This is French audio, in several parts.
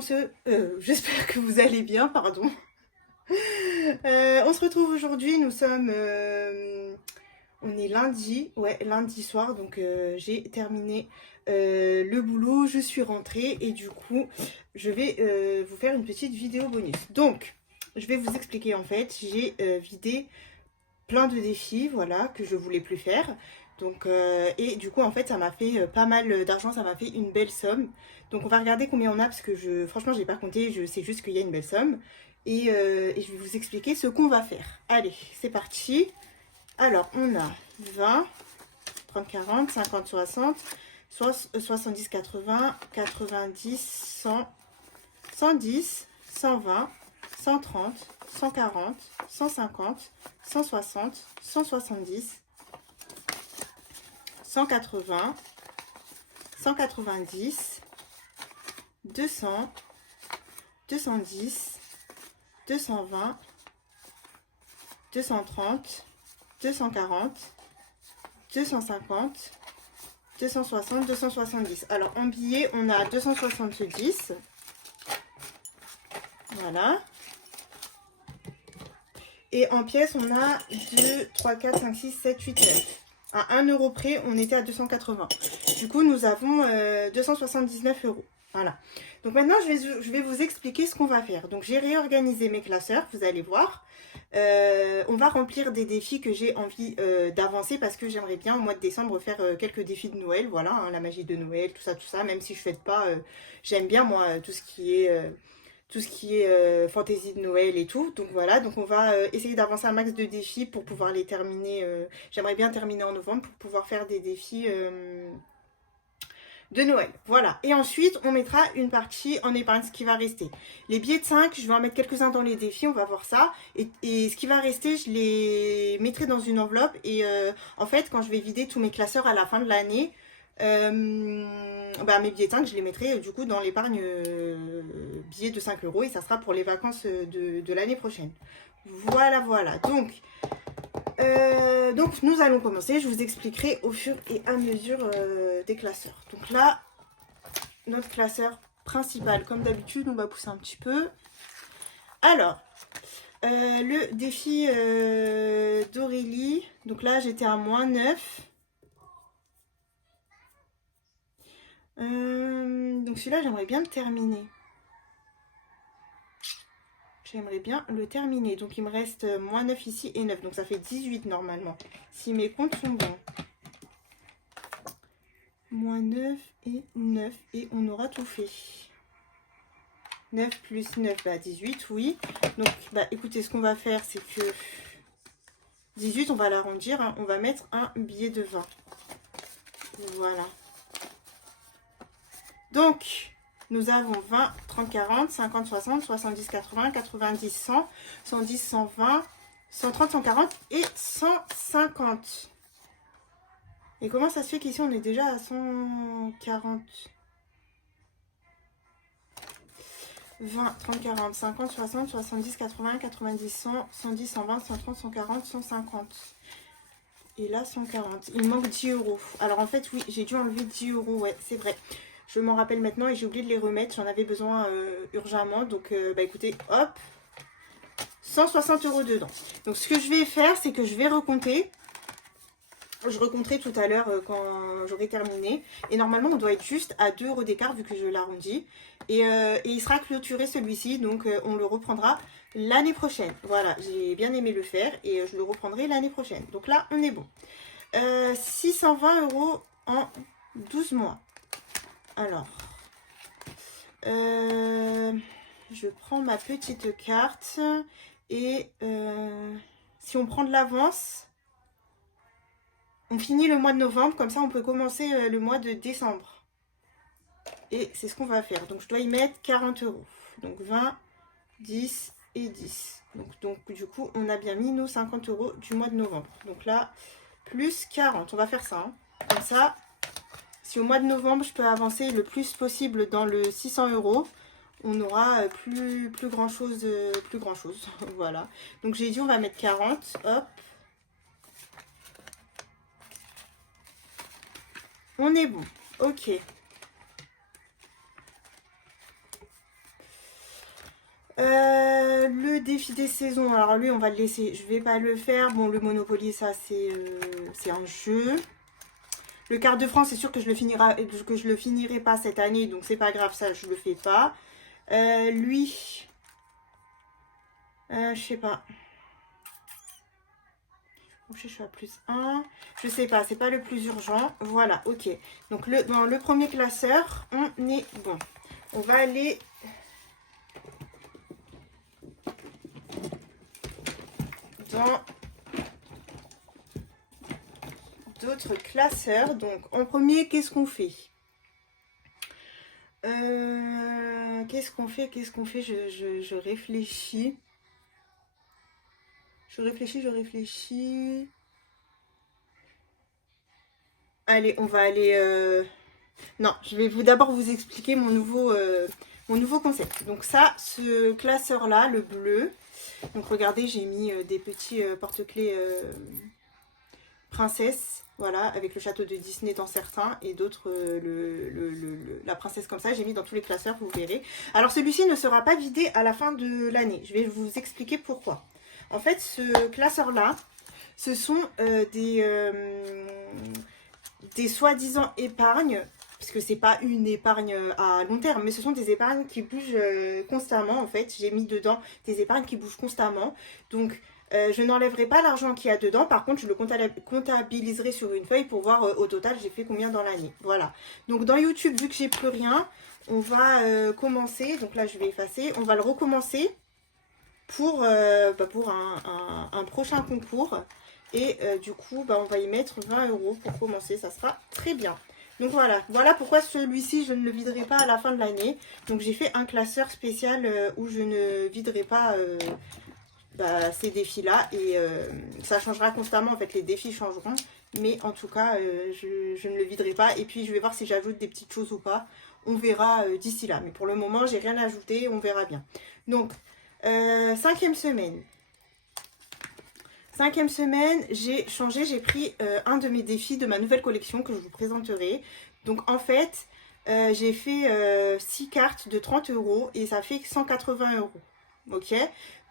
j'espère que vous allez bien, pardon. On se retrouve aujourd'hui, on est lundi, ouais, lundi soir, donc j'ai terminé le boulot, je suis rentrée et du coup, je vais vous faire une petite vidéo bonus. Donc, je vais vous expliquer en fait, j'ai vidé plein de défis, voilà, que je voulais plus faire. Donc, et du coup, en fait, ça m'a fait pas mal d'argent, ça m'a fait une belle somme. Donc, on va regarder combien on a parce que franchement, je n'ai pas compté, je sais juste qu'il y a une belle somme. Et je vais vous expliquer ce qu'on va faire. Allez, c'est parti. Alors, on a 20, 30, 40, 50, 60, 70, 80, 90, 100, 110, 120, 130, 140, 150, 160, 170, 180, 190, 200, 210, 220, 230, 240, 250, 260, 270. Alors en billets, on a 270. Voilà. Et en pièces, on a 2, 3, 4, 5, 6, 7, 8, 9. À 1 euro près, on était à 280. Du coup, nous avons 279 euros. Voilà. Donc maintenant, je vais vous expliquer ce qu'on va faire. Donc j'ai réorganisé mes classeurs, vous allez voir. On va remplir des défis que j'ai envie d'avancer parce que j'aimerais bien au mois de décembre faire quelques défis de Noël. Voilà, hein, la magie de Noël, tout ça. Même si je ne fête pas, j'aime bien moi tout ce qui est fantaisie de Noël et tout. Donc voilà, donc on va essayer d'avancer un max de défis pour pouvoir les terminer. J'aimerais bien terminer en novembre pour pouvoir faire des défis de Noël. Voilà. Et ensuite, on mettra une partie en épargne, ce qui va rester. Les billets de 5, je vais en mettre quelques-uns dans les défis, on va voir ça. Et ce qui va rester, je les mettrai dans une enveloppe. Et en fait, quand je vais vider tous mes classeurs à la fin de l'année, mes billets de 5, je les mettrai du coup dans l'épargne billets de 5 euros et ça sera pour les vacances de l'année prochaine. Voilà, voilà. Donc nous allons commencer. Je vous expliquerai au fur et à mesure des classeurs. Donc là, notre classeur principal, comme d'habitude, on va pousser un petit peu. Alors, le défi d'Aurélie. Donc là, j'étais à moins 9. Donc celui-là, j'aimerais bien le terminer. J'aimerais bien le terminer. Donc il me reste moins 9 ici et 9. Donc ça fait 18 normalement. Si mes comptes sont bons. Moins 9 et 9. Et on aura tout fait. 9 plus 9, 18, oui. Donc, écoutez, ce qu'on va faire, c'est que 18, on va l'arrondir. Hein. On va mettre un billet de 20. Voilà. Donc, nous avons 20, 30, 40, 50, 60, 70, 80, 90, 100, 110, 120, 130, 140 et 150. Et comment ça se fait qu'ici on est déjà à 140? 20, 30, 40, 50, 60, 70, 80, 90, 100, 110, 120, 130, 140, 150. Et là, 140. Il me manque 10 euros. Alors en fait, oui, j'ai dû enlever 10 euros. Ouais, c'est vrai. Je m'en rappelle maintenant et j'ai oublié de les remettre. J'en avais besoin urgemment. Donc, écoutez, hop. 160 euros dedans. Donc, ce que je vais faire, c'est que je vais recompter. Je recompterai tout à l'heure quand j'aurai terminé. Et normalement, on doit être juste à 2 euros d'écart vu que je l'arrondis. Et il sera clôturé celui-ci. Donc, on le reprendra l'année prochaine. Voilà, j'ai bien aimé le faire. Et je le reprendrai l'année prochaine. Donc là, on est bon. 620 euros en 12 mois. Alors, je prends ma petite carte et si on prend de l'avance, on finit le mois de novembre, comme ça on peut commencer le mois de décembre. Et c'est ce qu'on va faire. Donc je dois y mettre 40 euros. Donc 20, 10 et 10. Donc du coup, on a bien mis nos 50 euros du mois de novembre. Donc là, plus 40. On va faire ça. Hein. Comme ça. Si au mois de novembre, je peux avancer le plus possible dans le 600 euros, on aura plus grand chose. Voilà. Donc j'ai dit on va mettre 40. Hop. On est bon. Ok. Le défi des saisons, alors lui on va le laisser, je vais pas le faire. Bon, le Monopoly, ça c'est un jeu. Le quart de France, c'est sûr que je le finirai pas cette année, donc c'est pas grave, ça je le fais pas. Lui, je sais pas. Je suis à +1. Je sais pas, c'est pas le plus urgent. Voilà, ok. Donc dans le premier classeur, on est bon. On va aller dans d'autres classeurs. Donc en premier, qu'est-ce qu'on fait? Qu'est-ce qu'on fait? Je réfléchis. Je réfléchis. Allez, on va aller... Non, je vais d'abord vous expliquer mon nouveau concept. Donc ça, ce classeur-là, le bleu. Donc regardez, j'ai mis des petits porte-clés princesse. Voilà, avec le château de Disney dans certains et d'autres, la princesse comme ça. J'ai mis dans tous les classeurs, vous verrez. Alors celui-ci ne sera pas vidé à la fin de l'année. Je vais vous expliquer pourquoi. En fait, ce classeur-là, ce sont des soi-disant épargnes, parce que c'est pas une épargne à long terme, mais ce sont des épargnes qui bougent constamment. En fait, j'ai mis dedans des épargnes qui bougent constamment. Donc, je n'enlèverai pas l'argent qu'il y a dedans. Par contre, je le comptabiliserai sur une feuille pour voir au total j'ai fait combien dans l'année. Voilà. Donc, dans YouTube, vu que j'ai plus rien, on va commencer. Donc là, je vais effacer. On va le recommencer pour un prochain concours. Et du coup, on va y mettre 20 € pour commencer. Ça sera très bien. Donc voilà pourquoi celui-ci, je ne le viderai pas à la fin de l'année. Donc j'ai fait un classeur spécial où je ne viderai pas ces défis-là. Et ça changera constamment, en fait, les défis changeront. Mais en tout cas, je ne le viderai pas. Et puis je vais voir si j'ajoute des petites choses ou pas. On verra d'ici là. Mais pour le moment, j'ai rien ajouté, on verra bien. Donc, 5e semaine. 5e semaine, j'ai changé, j'ai pris un de mes défis de ma nouvelle collection que je vous présenterai. Donc en fait, j'ai fait 6 cartes de 30 € et ça fait 180 €. Ok?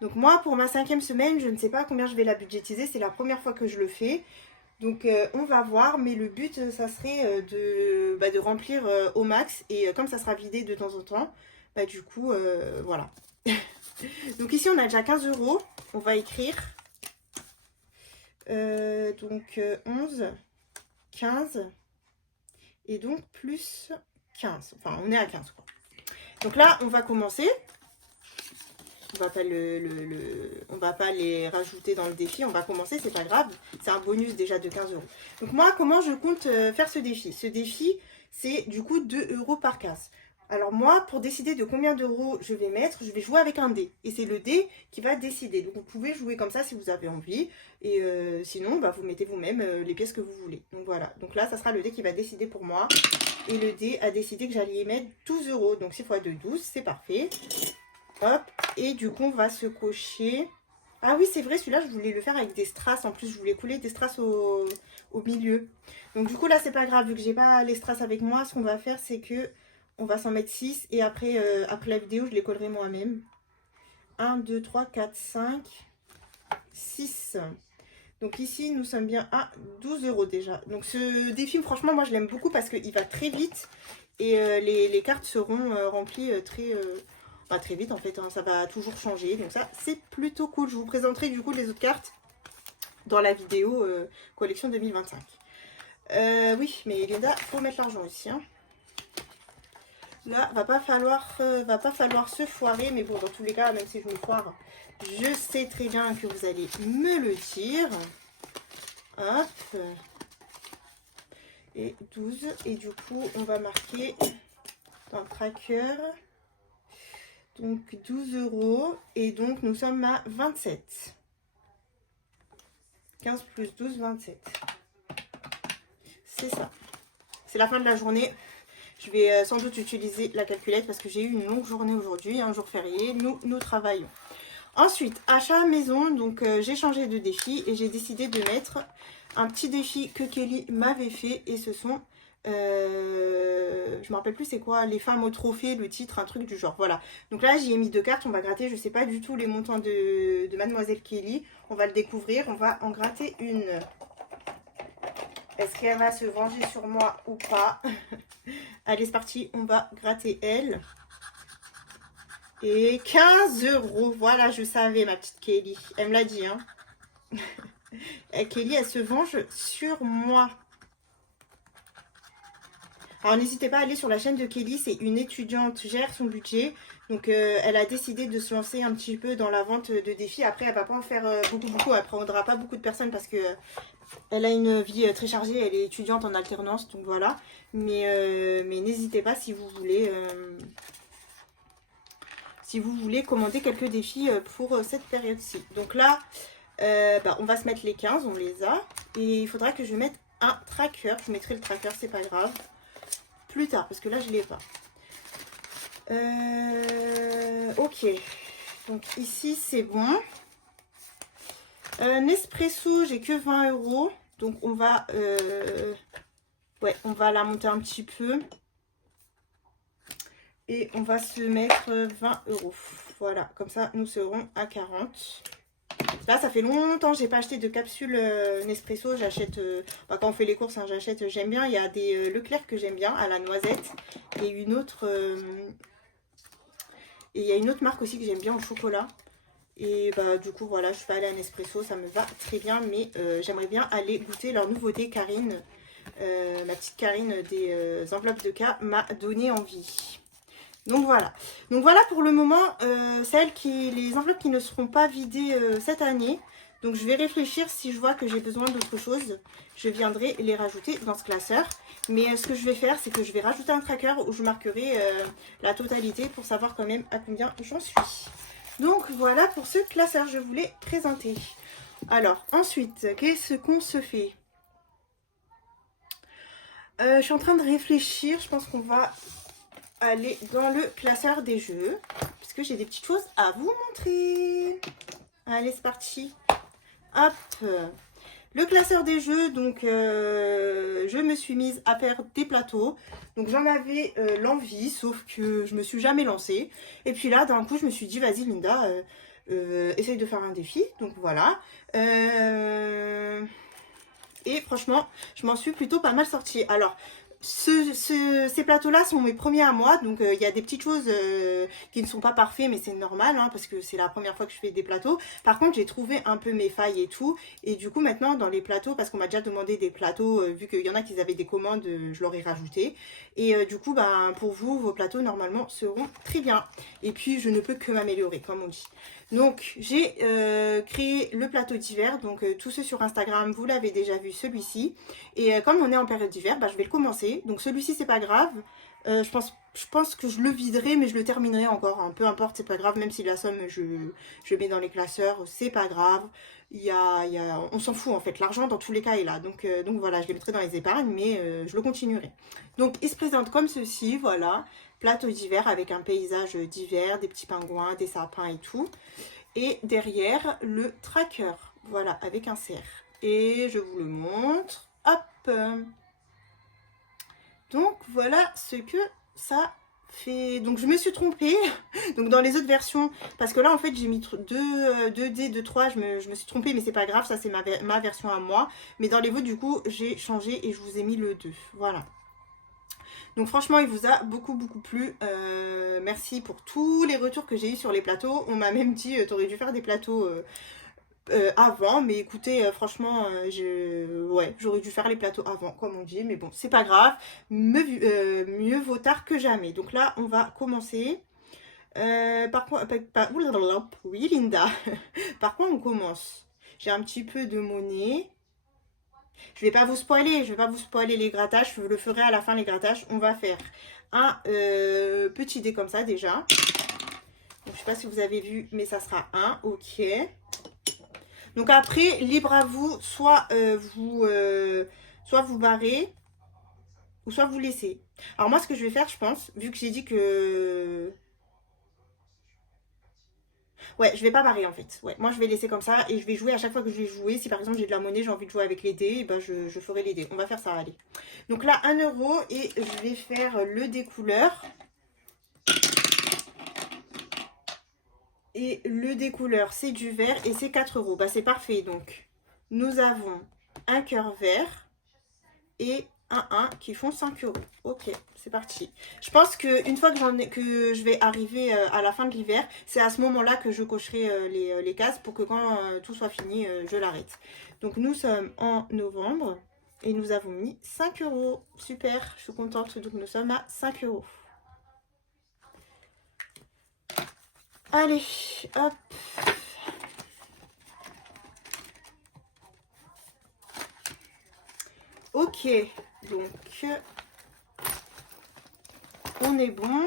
Donc moi, pour ma 5e semaine, je ne sais pas combien je vais la budgétiser. C'est la première fois que je le fais. Donc on va voir, mais le but, ça serait de remplir au max. Et comme ça sera vidé de temps en temps, du coup, voilà. Donc ici, on a déjà 15 €. On va écrire... 11, 15 et donc plus 15. Enfin, on est à 15 quoi. Donc là, on va commencer. On va pas les rajouter dans le défi. On va commencer, c'est pas grave. C'est un bonus déjà de 15 €. Donc moi, comment je compte faire ce défi? Ce défi, c'est du coup 2 € par case. Alors moi, pour décider de combien d'euros je vais mettre, je vais jouer avec un dé. Et c'est le dé qui va décider. Donc vous pouvez jouer comme ça si vous avez envie. Et sinon, vous mettez vous-même les pièces que vous voulez. Donc voilà. Donc là, ça sera le dé qui va décider pour moi. Et le dé a décidé que j'allais y mettre 12 €. Donc 6 x 2, 12. C'est parfait. Hop. Et du coup, on va se cocher. Ah oui, c'est vrai, celui-là, je voulais le faire avec des strass. En plus, je voulais couler des strass au milieu. Donc du coup, là, c'est pas grave. Vu que j'ai pas les strass avec moi, ce qu'on va faire, c'est que... on va s'en mettre 6 et après la vidéo, je les collerai moi-même. 1, 2, 3, 4, 5, 6. Donc ici, nous sommes bien à 12 € déjà. Donc ce défi, franchement, moi, je l'aime beaucoup parce qu'il va très vite. Et les cartes seront remplies très vite, en fait. Hein, ça va toujours changer. Donc ça, c'est plutôt cool. Je vous présenterai du coup les autres cartes dans la vidéo collection 2025. Oui, mais Linda, il faut mettre l'argent aussi, hein. Là, va pas falloir se foirer, mais bon, dans tous les cas, même si je me foire, je sais très bien que vous allez me le dire. Hop. Et 12. Et du coup, on va marquer dans le tracker. Donc, 12 €. Et donc, nous sommes à 27. 15 plus 12, 27. C'est ça. C'est la fin de la journée. Je vais sans doute utiliser la calculette parce que j'ai eu une longue journée aujourd'hui, un jour férié, nous travaillons. Ensuite, achat maison, donc j'ai changé de défi et j'ai décidé de mettre un petit défi que Kelly m'avait fait et ce sont Je me rappelle plus c'est quoi, les femmes au trophée, le titre, un truc du genre, voilà. Donc là j'y ai mis 2 cartes, on va gratter, je sais pas du tout les montants de Mademoiselle Kelly. On va le découvrir, on va en gratter une. Est-ce qu'elle va se venger sur moi ou pas? Allez c'est parti, on va gratter elle. Et 15 €, voilà je savais ma petite Kelly, elle me l'a dit hein. Kelly elle se venge sur moi. Alors n'hésitez pas à aller sur la chaîne de Kelly, c'est une étudiante, gère son budget. Donc elle a décidé de se lancer un petit peu dans la vente de défis. Après elle va pas en faire beaucoup, elle prendra pas beaucoup de personnes parce que elle a une vie très chargée, elle est étudiante en alternance, donc voilà. Mais n'hésitez pas si vous voulez commander quelques défis pour cette période-ci. Donc là, on va se mettre les 15, on les a. Et il faudra que je mette un tracker, je mettrai le tracker, c'est pas grave. Plus tard, parce que là je l'ai pas. Ok, donc ici c'est bon. Nespresso, j'ai que 20 €, donc on va on va la monter un petit peu et on va se mettre 20 €. Voilà, comme ça nous serons à 40. Là, ça fait longtemps que j'ai pas acheté de capsules Nespresso. J'achète, quand on fait les courses, hein, j'achète, j'aime bien. Il y a des Leclerc que j'aime bien, à la noisette. Et une autre, et il y a une autre marque aussi que j'aime bien au chocolat. Et du coup, voilà, je suis pas allée à Nespresso, ça me va très bien. Mais j'aimerais bien aller goûter leur nouveauté. Karine, ma petite Karine des enveloppes de cas, m'a donné envie. Donc voilà pour le moment les enveloppes qui ne seront pas vidées cette année. Donc je vais réfléchir, si je vois que j'ai besoin d'autre chose, je viendrai les rajouter dans ce classeur. Mais ce que je vais faire, c'est que je vais rajouter un tracker où je marquerai la totalité pour savoir quand même à combien j'en suis. Donc voilà pour ce classeur, je voulais présenter. Alors ensuite, qu'est-ce qu'on se fait? Je suis en train de réfléchir, je pense qu'on va aller dans le classeur des jeux, puisque j'ai des petites choses à vous montrer. Allez, c'est parti. Hop. Le classeur des jeux, donc je me suis mise à faire des plateaux. Donc j'en avais l'envie, sauf que je me suis jamais lancée. Et puis là, d'un coup, je me suis dit, vas-y Linda, essaye de faire un défi. Donc voilà. Et franchement, je m'en suis plutôt pas mal sortie. Alors, ces plateaux-là sont mes premiers à moi, donc il y a des petites choses qui ne sont pas parfaits, mais c'est normal, hein, parce que c'est la première fois que je fais des plateaux. Par contre, j'ai trouvé un peu mes failles et tout, et du coup maintenant dans les plateaux, parce qu'on m'a déjà demandé des plateaux, vu qu'il y en a qui avaient des commandes, je leur ai rajouté. Et du coup, pour vous, vos plateaux normalement seront très bien. Et puis, je ne peux que m'améliorer, comme on dit. Donc j'ai créé le plateau d'hiver, donc tous ceux sur Instagram vous l'avez déjà vu, celui-ci. Et comme on est en période d'hiver, je vais le commencer. Donc celui-ci c'est pas grave, je pense que je le viderai, mais je le terminerai encore, hein. Peu importe, c'est pas grave, même si la somme je mets dans les classeurs, c'est pas grave. On s'en fout en fait, l'argent dans tous les cas est là. Donc voilà, je les mettrai dans les épargnes, mais je le continuerai. Donc il se présente comme ceci, voilà. Plateau d'hiver avec un paysage d'hiver, des petits pingouins, des sapins et tout. Et derrière, le tracker, voilà, avec un cerf. Et je vous le montre. Hop. Donc, voilà ce que ça fait. Donc, je me suis trompée. Donc, dans les autres versions, parce que là, en fait, j'ai mis 2D, 2, 3. Je me suis trompée, mais c'est pas grave. Ça, c'est ma version à moi. Mais dans les vôtres, du coup, j'ai changé et je vous ai mis le 2. Voilà. Donc franchement, il vous a beaucoup plu. Merci pour tous les retours que j'ai eu sur les plateaux. On m'a même dit, t'aurais dû faire des plateaux avant. Mais écoutez, franchement, j'aurais dû faire les plateaux avant, comme on dit. Mais bon, c'est pas grave. Mieux vaut tard que jamais. Donc là, on va commencer. Par contre, oui Linda. Par quoi on commence? J'ai un petit peu de monnaie. Je vais pas vous spoiler les grattages, je le ferai à la fin les grattages. On va faire un petit dé comme ça déjà. Donc, je sais pas si vous avez vu, mais ça sera un, ok. Donc après, libre à vous, soit vous barrez, ou soit vous laissez. Alors moi, ce que je vais faire, je pense, vu que j'ai dit que... Ouais, je vais pas barrer en fait. Ouais, moi je vais laisser comme ça et je vais jouer à chaque fois que je vais jouer. Si par exemple j'ai de la monnaie, j'ai envie de jouer avec les dés, et ben je ferai les dés. On va faire ça, allez. Donc là, 1 € et je vais faire le dé couleur. Et le dé couleur, c'est du vert et c'est 4 €. Bah c'est parfait. Donc nous avons un cœur vert et un 1 qui font 5 €. Ok, c'est parti. Je pense qu'une fois que je vais arriver à la fin de l'hiver, c'est à ce moment-là que je cocherai les cases pour que quand tout soit fini, je l'arrête. Donc nous sommes en novembre et nous avons mis 5 €. Super, je suis contente. Donc nous sommes à 5 €. Allez, hop. Ok, donc on est bon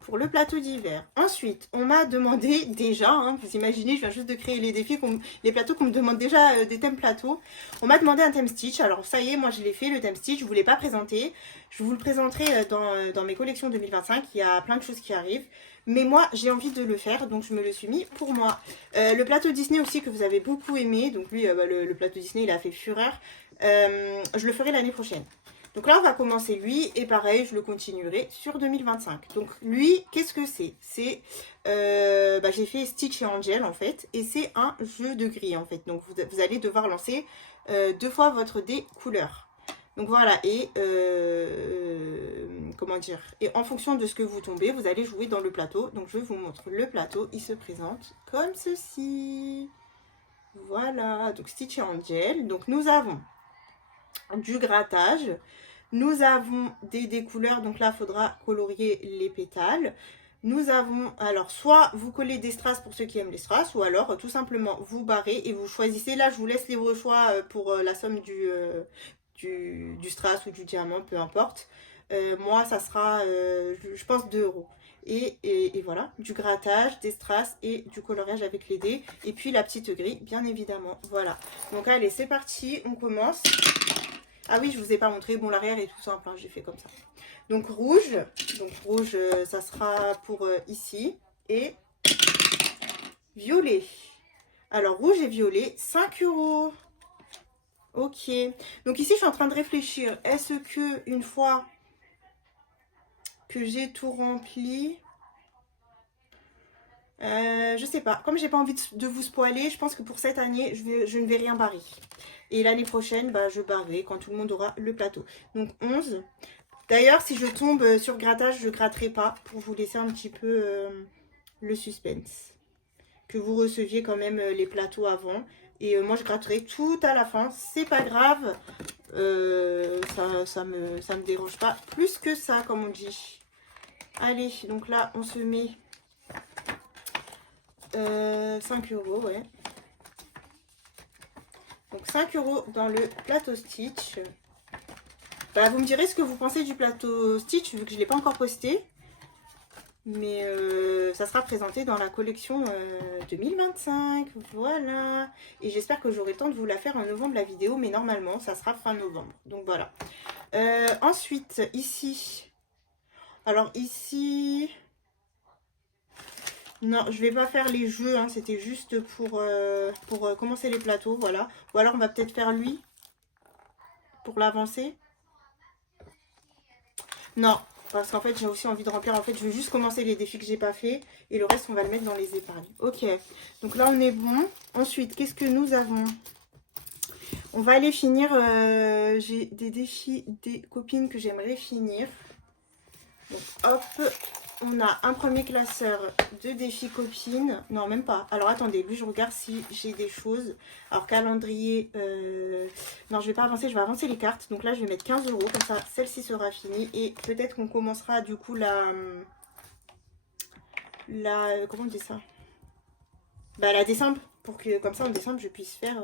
pour le plateau d'hiver. Ensuite, on m'a demandé déjà, hein, vous imaginez, je viens juste de créer les défis, les plateaux qu'on me demande déjà des thèmes plateaux. On m'a demandé un thème Stitch, alors ça y est, moi je l'ai fait, le thème Stitch, je ne vous l'ai pas présenté. Je vous le présenterai dans mes collections 2025, il y a plein de choses qui arrivent. Mais moi, j'ai envie de le faire, donc je me le suis mis pour moi. Le plateau Disney aussi, que vous avez beaucoup aimé, donc lui, le plateau Disney, il a fait fureur. Je le ferai l'année prochaine. Donc là, on va commencer lui, et pareil, je le continuerai sur 2025. Donc lui, qu'est-ce que c'est? C'est, j'ai fait Stitch et Angel, en fait, et c'est un jeu de gris, en fait. Donc vous allez devoir lancer 2 fois votre dé couleur. Donc voilà, et comment dire? Et en fonction de ce que vous tombez, vous allez jouer dans le plateau. Donc je vous montre le plateau, il se présente comme ceci. Voilà, donc Stitch et Angel. Donc nous avons du grattage. Nous avons des couleurs, donc là, il faudra colorier les pétales. Nous avons, alors, soit vous collez des strass pour ceux qui aiment les strass, ou alors, tout simplement, vous barrez et vous choisissez. Là, je vous laisse libre choix pour la somme du strass ou du diamant, peu importe. Moi, ça sera, je pense, 2 €. Et voilà, du grattage, des strass et du coloriage avec les dés. Et puis la petite grille, bien évidemment. Voilà. Donc, allez, c'est parti, on commence. Ah oui, je vous ai pas montré. Bon, l'arrière est tout simple, hein, j'ai fait comme ça. Donc rouge, ça sera pour ici. Et violet. Alors rouge et violet, 5 €. Ok. Donc ici, je suis en train de réfléchir. Est-ce que une fois que j'ai tout rempli, je sais pas. Comme j'ai pas envie de vous spoiler, je pense que pour cette année, je ne vais rien barrer. Et l'année prochaine, bah, je barrerai quand tout le monde aura le plateau. Donc 11. D'ailleurs, si je tombe sur grattage, je gratterai pas pour vous laisser un petit peu le suspense. Que vous receviez quand même les plateaux avant. Et moi, je gratterai tout à la fin. C'est pas grave. Ça me dérange pas plus que ça, comme on dit. Allez, donc là, on se met 5 €, ouais. Donc 5 € dans le plateau Stitch. Bah, vous me direz ce que vous pensez du plateau Stitch, vu que je ne l'ai pas encore posté. Mais ça sera présenté dans la collection 2025. Voilà. Et j'espère que j'aurai le temps de vous la faire en novembre, la vidéo. Mais normalement, ça sera fin novembre. Donc voilà. Ensuite, ici. Alors ici... Non, je vais pas faire les jeux. Hein, c'était juste pour commencer les plateaux. Voilà. Ou alors, on va peut-être faire lui. Pour l'avancer. Non, parce qu'en fait, j'ai aussi envie de remplir. En fait, je vais juste commencer les défis que j'ai pas fait. Et le reste, on va le mettre dans les épargnes. Ok, donc là, on est bon. Ensuite, qu'est-ce que nous avons? On va aller finir. J'ai des défis des copines que j'aimerais finir. Donc, hop, on a un premier classeur de défis copines. Non, même pas. Alors, attendez, lui, je regarde si j'ai des choses. Alors, calendrier. Non, je vais pas avancer, je vais avancer les cartes. Donc là, je vais mettre 15 €. Comme ça, celle-ci sera finie. Et peut-être qu'on commencera, du coup, comment on dit ça? Bah, la décembre. Pour que, comme ça, en décembre, je puisse faire...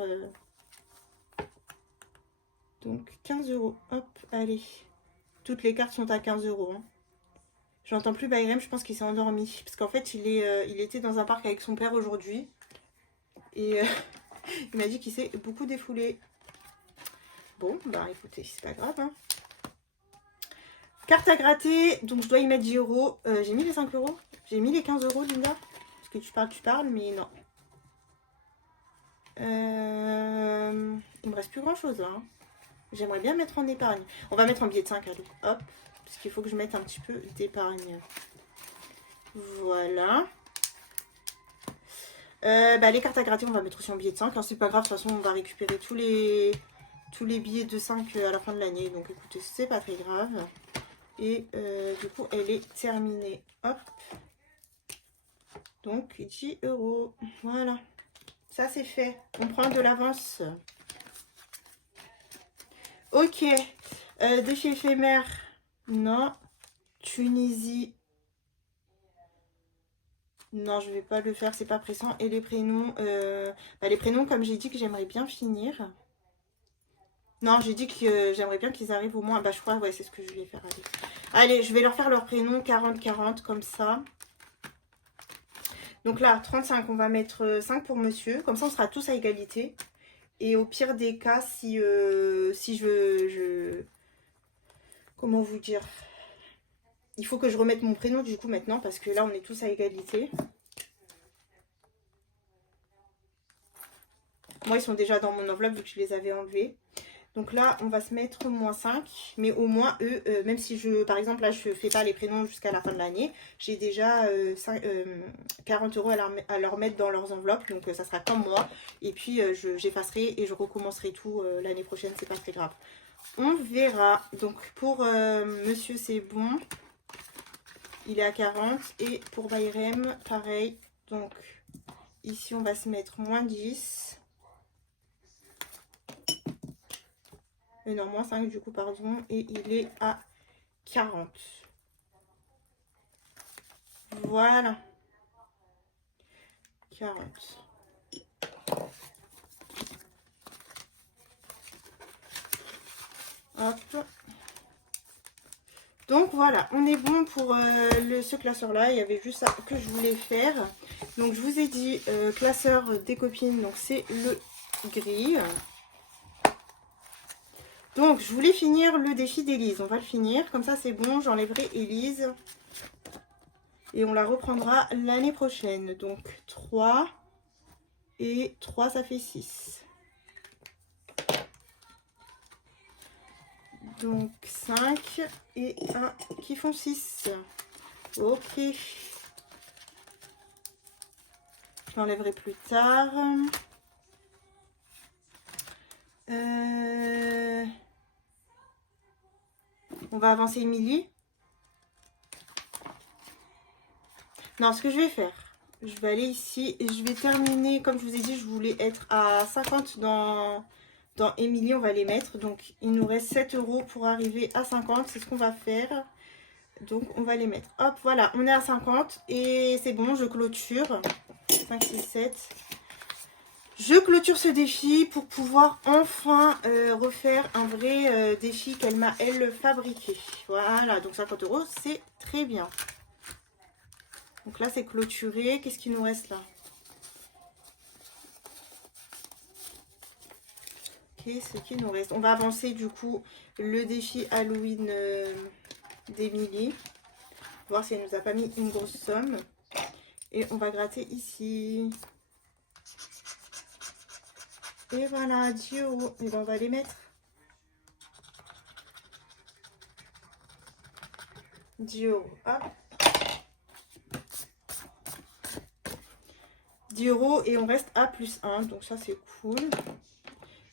Donc, 15 €. Hop, allez. Toutes les cartes sont à 15 €. Hein. J'entends plus Bayrem, je pense qu'il s'est endormi. Parce qu'en fait, il était dans un parc avec son père aujourd'hui. Et il m'a dit qu'il s'est beaucoup défoulé. Bon, bah écoutez, c'est pas grave. Hein. Carte à gratter, donc je dois y mettre 10 €. J'ai mis les 5 €. J'ai mis les 15 €, Linda. Parce que tu parles, mais non. Il me reste plus grand chose là. Hein. J'aimerais bien mettre en épargne. On va mettre en billet de 5, allez. Hop. Parce qu'il faut que je mette un petit peu d'épargne. Voilà. Les cartes à gratter, on va mettre aussi en billet de 5. Hein. C'est pas grave, de toute façon, on va récupérer tous les billets de 5 à la fin de l'année. Donc écoutez, c'est pas très grave. Et du coup, elle est terminée. Hop. Donc 10 €. Voilà. Ça, c'est fait. On prend de l'avance. Ok. Défi éphémère. Non. Tunisie. Non, je vais pas le faire. C'est pas pressant. Et les prénoms. Les prénoms, comme j'ai dit que j'aimerais bien finir. Non, j'ai dit que j'aimerais bien qu'ils arrivent au moins. Bah, je crois, ouais, c'est ce que je vais faire. Allez, je vais leur faire leur prénom 40-40 comme ça. Donc là, 35, on va mettre 5 pour monsieur. Comme ça, on sera tous à égalité. Et au pire des cas, si je... Comment vous dire? Il faut que je remette mon prénom du coup maintenant. Parce que là, on est tous à égalité. Moi, ils sont déjà dans mon enveloppe vu que je les avais enlevés. Donc là, on va se mettre -5. Mais au moins, eux, même si par exemple, là, je ne fais pas les prénoms jusqu'à la fin de l'année, j'ai déjà 40 € à leur mettre dans leurs enveloppes. Donc ça sera comme moi. Et puis, j'effacerai et je recommencerai tout l'année prochaine. C'est pas très grave. On verra. Donc pour monsieur, c'est bon. Il est à 40. Et pour Bayrem, pareil. Donc ici, on va se mettre -10. Non, -5 du coup, pardon. Et il est à 40. Voilà. 40. Hop. Donc voilà, on est bon pour ce classeur-là. Il y avait juste ça que je voulais faire. Donc je vous ai dit, classeur des copines, donc c'est le gris. Donc, je voulais finir le défi d'Élise. On va le finir. Comme ça, c'est bon. J'enlèverai Élise. Et on la reprendra l'année prochaine. Donc, 3. Et 3, ça fait 6. Donc, 5 et 1 qui font 6. Ok. Je l'enlèverai plus tard. On va avancer Émilie. Non, ce que je vais faire, je vais aller ici et je vais terminer, comme je vous ai dit, je voulais être à 50 dans Émilie, on va les mettre. Donc, il nous reste 7 € pour arriver à 50, c'est ce qu'on va faire. Donc, on va les mettre. Hop, voilà, on est à 50 et c'est bon, je clôture. 5, 6, 7. Je clôture ce défi pour pouvoir enfin refaire un vrai défi qu'elle m'a, elle, fabriqué. Voilà, donc 50 €, c'est très bien. Donc là, c'est clôturé. Qu'est-ce qu'il nous reste là? Ok, ce qui nous reste. On va avancer du coup le défi Halloween d'Émilie. Voir si elle nous a pas mis une grosse somme. Et on va gratter ici. Et voilà, 10 €. Et ben on va les mettre. 10 €. Hop. 10 € et on reste à +1. Donc ça, c'est cool.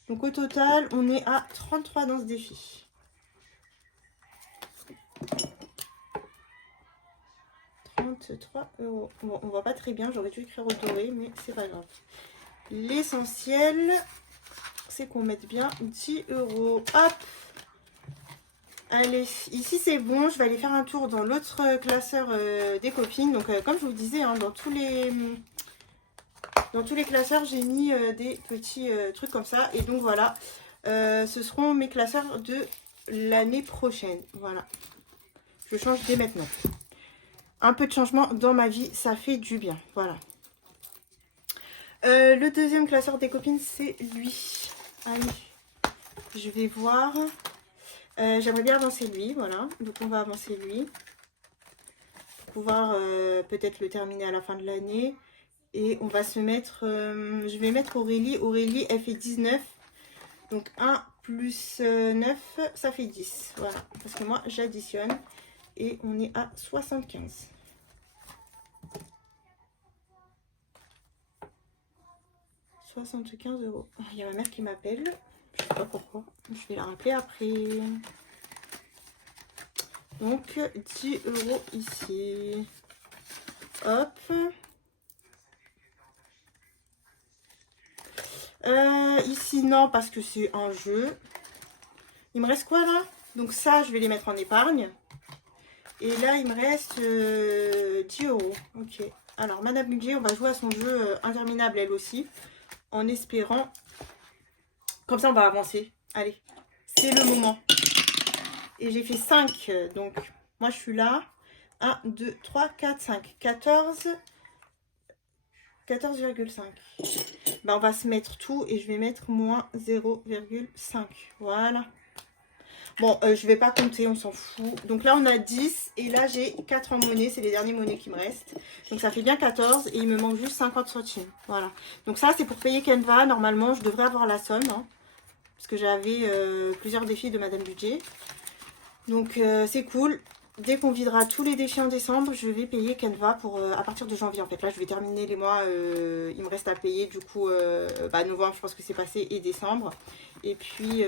Donc au total, on est à 33 dans ce défi. 33 €. Bon, on voit pas très bien. J'aurais dû écrire au doré, mais c'est pas grave. L'essentiel, c'est qu'on mette bien 10 €. Hop. Allez, ici c'est bon. Je vais aller faire un tour dans l'autre classeur des copines. Donc comme je vous disais, hein, dans tous les classeurs, j'ai mis des petits trucs comme ça. Et donc voilà, ce seront mes classeurs de l'année prochaine. Voilà, je change dès maintenant. Un peu de changement dans ma vie, ça fait du bien. Voilà. Le deuxième classeur des copines, c'est lui. Allez, je vais voir. J'aimerais bien avancer lui, voilà. Donc on va avancer lui. Pour pouvoir peut-être le terminer à la fin de l'année. Et on va se mettre, je vais mettre Aurélie. Aurélie, elle fait 19. Donc 1 plus 9, ça fait 10. Voilà, parce que moi, j'additionne. Et on est à 75. « 75 €. Il y a ma mère qui m'appelle. Je sais pas pourquoi. Je vais la rappeler après. Donc 10 € ici. Hop. Ici non, parce que c'est un jeu. Il me reste quoi là? Donc ça, je vais les mettre en épargne. Et là, il me reste 10 €. Ok. Alors, Madame Budget, on va jouer à son jeu interminable elle aussi. En espérant. Comme ça, on va avancer. Allez, c'est le moment. Et j'ai fait 5. Donc, moi, je suis là. 1, 2, 3, 4, 5. 14. 14,5. Bah, on va se mettre tout et je vais mettre moins 0,5. Voilà. Bon, je vais pas compter, on s'en fout. Donc là, on a 10 et là, j'ai 4 en monnaie. C'est les derniers monnaies qui me restent. Donc ça fait bien 14 et il me manque juste 50 centimes. Voilà. Donc ça, c'est pour payer Canva. Normalement, je devrais avoir la somme. Hein, parce que j'avais plusieurs défis de Madame Budget. Donc c'est cool. Dès qu'on videra tous les défis en décembre, je vais payer Canva pour à partir de janvier. En fait, là, je vais terminer les mois. Il me reste à payer du coup novembre, je pense que c'est passé, et décembre. Et puis,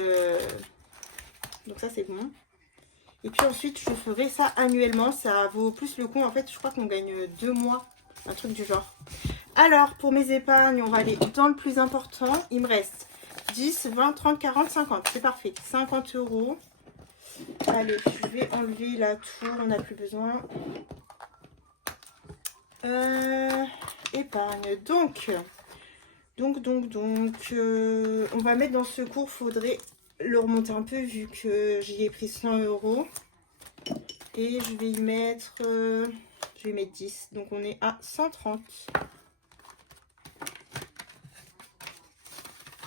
donc ça, c'est bon. Et puis ensuite, je ferai ça annuellement. Ça vaut plus le coup. En fait, je crois qu'on gagne 2 mois, un truc du genre. Alors, pour mes épargnes, on va aller dans le plus important. Il me reste 10, 20, 30, 40, 50. C'est parfait. 50 €. Allez, je vais enlever la tour, on n'a plus besoin. Épargne. Donc, on va mettre dans secours. Faudrait le remonter un peu vu que j'y ai pris 100 €. Et je vais y mettre, 10. Donc, on est à 130.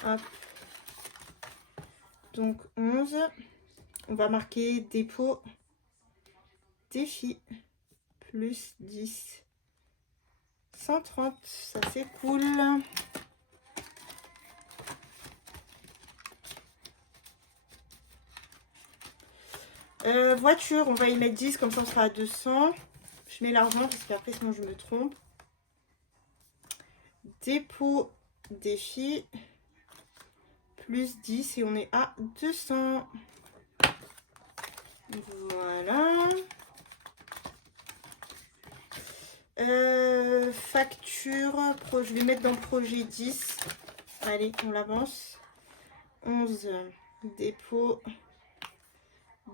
Hop. Donc, 11. On va marquer dépôt, défi, plus 10, 130, ça c'est cool. Voiture, on va y mettre 10, comme ça on sera à 200. Je mets l'argent parce qu'après sinon je me trompe. Dépôt, défi, plus 10 et on est à 200. Voilà. Facture, je vais mettre dans projet 10. Allez, on l'avance. 11, dépôt,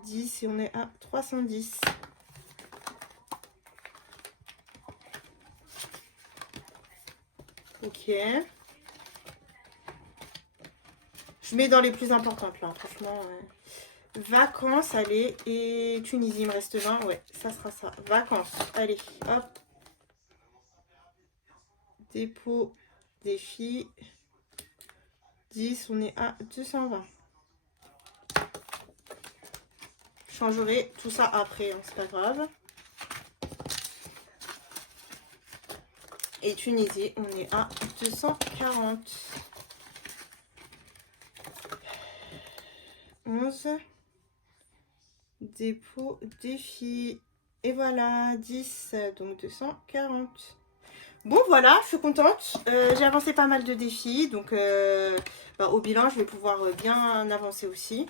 10 et on est à 310. Ok. Je mets dans les plus importantes là, franchement. Vacances, allez. Et Tunisie, il me reste 20. Ouais, ça sera ça. Vacances, allez, hop. Dépôt, défi. 10, on est à 220. Je changerai tout ça après, hein, c'est pas grave. Et Tunisie, on est à 240. 11. Dépôt, défi. Et voilà, 10, donc 240. Bon, voilà, je suis contente. J'ai avancé pas mal de défis. Donc, au bilan, je vais pouvoir bien avancer aussi.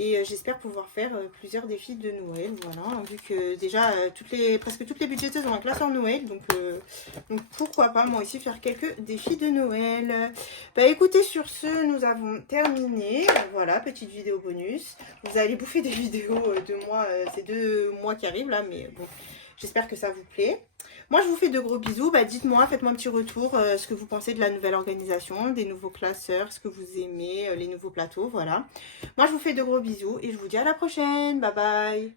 Et j'espère pouvoir faire plusieurs défis de Noël. Voilà, vu que déjà, presque toutes les budgéteuses ont un classeur Noël. Donc, pourquoi pas, moi aussi, faire quelques défis de Noël. Bah, écoutez, sur ce, nous avons terminé. Voilà, petite vidéo bonus. Vous allez bouffer des vidéos de moi, ces 2 mois qui arrivent là. Mais bon, j'espère que ça vous plaît. Moi, je vous fais de gros bisous. Bah, dites-moi, faites-moi un petit retour, ce que vous pensez de la nouvelle organisation, des nouveaux classeurs, ce que vous aimez, les nouveaux plateaux, voilà. Moi, je vous fais de gros bisous et je vous dis à la prochaine. Bye bye.